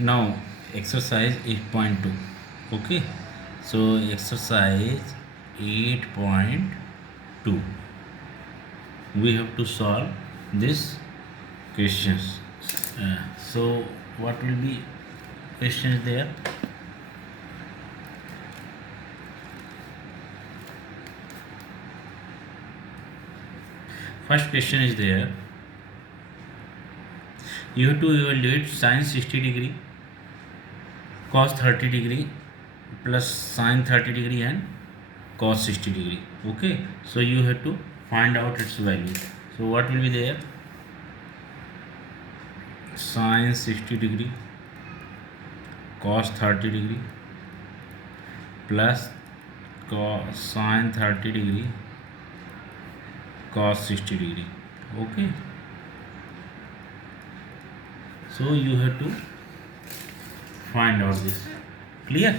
Now exercise 8.2. Okay, so exercise 8.2, we have to solve this questions. So what will be questions there? First question is there, you have to evaluate sine 60 degree, cos 30 degree plus sine 30 degree and cos 60 degree. Okay, so you have to find out its value. So what will be there? Sine 60 degree, cos 30 degree plus sine 30 degree, cos 60 degree. Okay, so you have to find out this. Clear?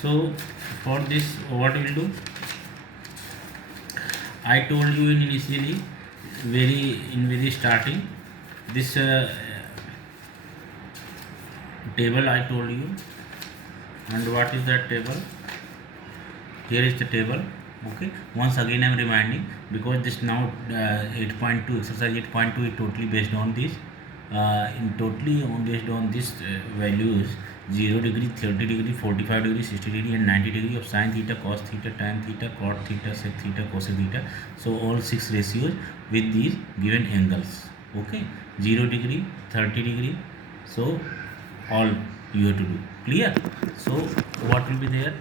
So for this, what we will do, I told you initially, very starting, this table I told you. And what is that table? Here is the table. Okay, once again I am reminding, because this now 8.2, exercise 8.2 is totally based on this, based on this values: 0 degree, 30 degree, 45 degree, 60 degree and 90 degree of sine theta, cos theta, tan theta, cot theta, sec theta, cosec theta. So all 6 ratios with these given angles. Okay, 0 degree, 30 degree, so all you have to do. Clear? So what will be there?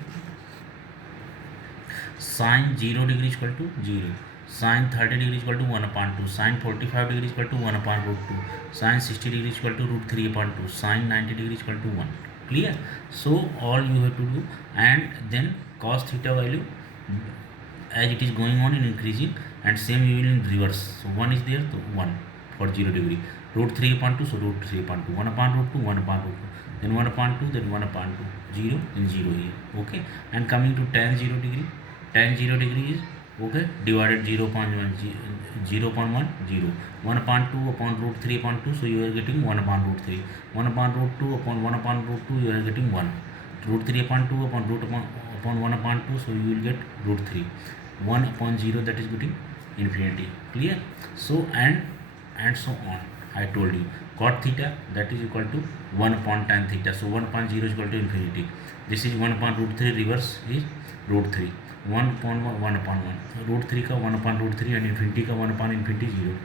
Sine 0 degree is equal to 0, sine 30 degree is equal to 1 upon 2, sine 45 degree is equal to 1 upon root 2, sine 60 degree is equal to root 3 upon 2, sine 90 degree is equal to 1. Clear? So all you have to do, and then cos theta value as it is going on in increasing, and same you will in reverse. So 1 is there, so 1 for 0 degree, root 3 upon 2, so root 3 upon 2, 1 upon root 2, 1 upon root 2, then 1 upon 2, then 1 upon 2, 0 and 0 here. Okay, and coming to tan 0 degree, tan 0 degree is okay, divided 0.1, 0.1, 0, 1 upon 2 upon root 3 upon 2, so you are getting 1 upon root 3, 1 upon root 2 upon 1 upon root 2, you are getting 1, root 3 upon 2 upon root upon 1 upon 2, so you will get root 3, 1 upon 0, that is getting infinity. Clear? So and so on. I told you cot theta, that is equal to 1 upon tan theta, so 1 upon 0 is equal to infinity. This is 1 upon root 3, reverse is root 3, 1 upon 1 upon 1, root 3 का 1 upon root 3 and infinity का 1 upon infinity 0.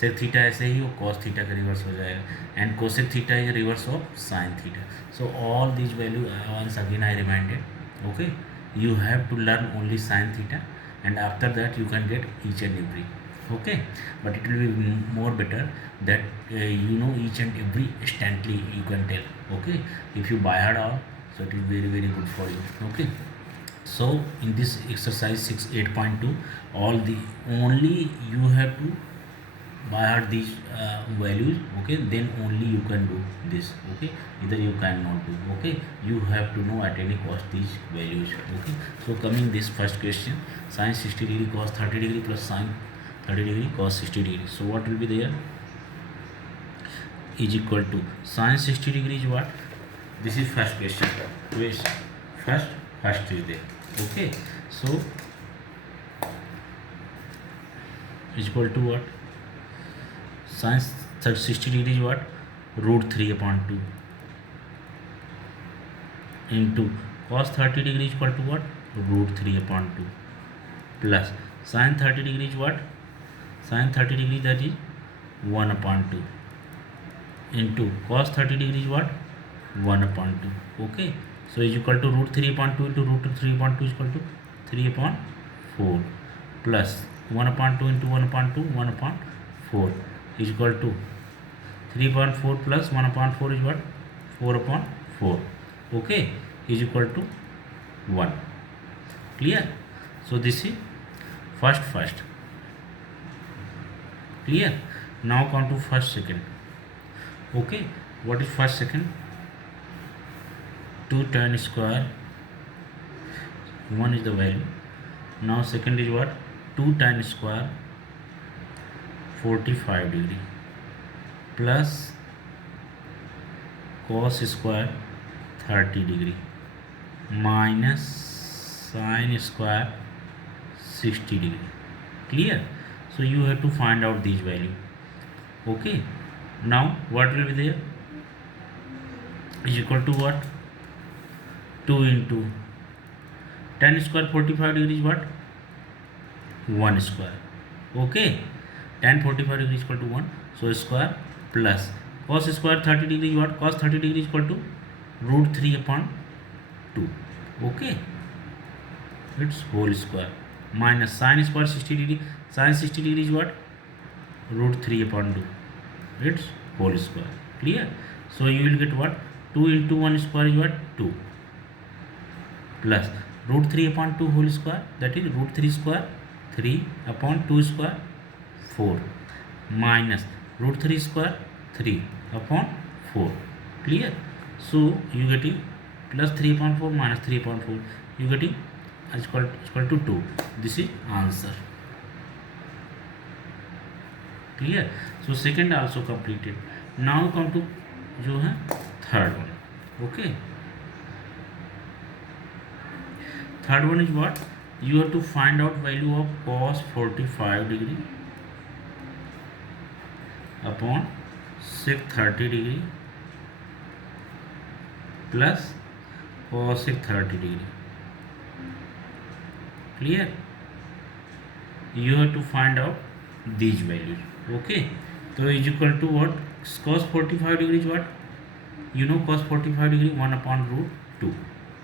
Sec theta ऐसे ही, और cos theta का reverse हो जाएगा, and cosec theta is reverse of sine theta. So all this value once again I reminded. Okay, you have to learn only sin theta, and after that you can get each and every. Okay, but it will be more better that you know each and every instantly you can tell. Okay, if you by heart all, so it is very good for you. Okay, so in this exercise 8.2, all the only you have to by heart these values. Okay, then only you can do this. Okay, either you cannot do. Okay, you have to know at any cost these values. Okay, so coming this first question, sine 60 degree cos 30 degree plus sine 30 degree cos 60 degree. So what will be there? Is equal to sine 60 degree is what? This is first question. First is there. Okay, so is equal to what? Sine 60 degree is what? Root 3 upon 2 into cos 30 degree is equal to what? Root 3 upon 2 plus sine 30 degree is what? Sine 30 degree, that is 1 upon 2 into cos 30 degree is what? 1 upon 2. Okay, so is equal to root 3 upon 2 into root 3 upon 2 is equal to 3 upon 4 plus 1 upon 2 into 1 upon 2, 1 upon 4 is equal to 3 upon 4 plus 1 upon 4 is what? 4 upon 4. Okay, is equal to 1. Clear? So this is first. Clear? Now come to first second. Okay, what is first second? 2 tan square, 1 is the value. Now second is what? 2 tan square 45 degree plus cos square 30 degree minus sin square 60 degree. Clear? So you have to find out these value. Okay, now what will be there is equal to what? 2 into tan square 45 degree is what? 1 square. Okay, tan 45 degree is equal to 1, so square plus cos square 30 degree is what? Cos 30 degree is equal to root 3 upon 2. Okay, it's whole square minus sin square 60 degree. Sin 60 degree is what? Root 3 upon 2. It's whole square. Clear? So you will get what? 2 into 1 square is what? 2 plus root 3 upon 2 whole square, that is root 3 square 3 upon 2 square 4 minus root 3 square 3 upon 4. Clear? So you getting plus 3 upon 4 minus 3 upon 4, you getting is equal to 2. This is answer. Clear? So second also completed. Now come to जो है third one. Okay, third one is what? You have to find out value of cos 45 degree upon sec 30 degree plus cosec 30 degree. Clear? You have to find out these values. Okay, so is equal to what? Cos 45 degree is what? You know cos 45 degree 1 upon root 2.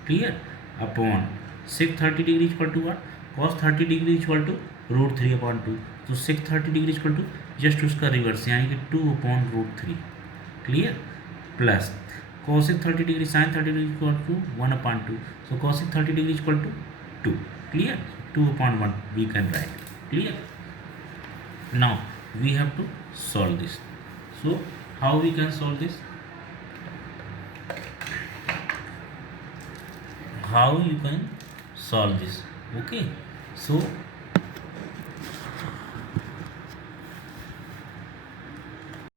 Clear? Upon sec 30 degree is equal to what? Cos 30 degree is equal to root 3 upon 2. तो sec 30 degree equal to just उसका reverse यानी कि 2 upon root 3. Clear? Plus cosec 30 degree sin 30 degree equal to 1 upon 2. So cosec 30 degree equal to 2. Clear? 2 upon 1 we can write. Clear? Now we have to solve this. So how we can solve this? How you can solve this? Okay, so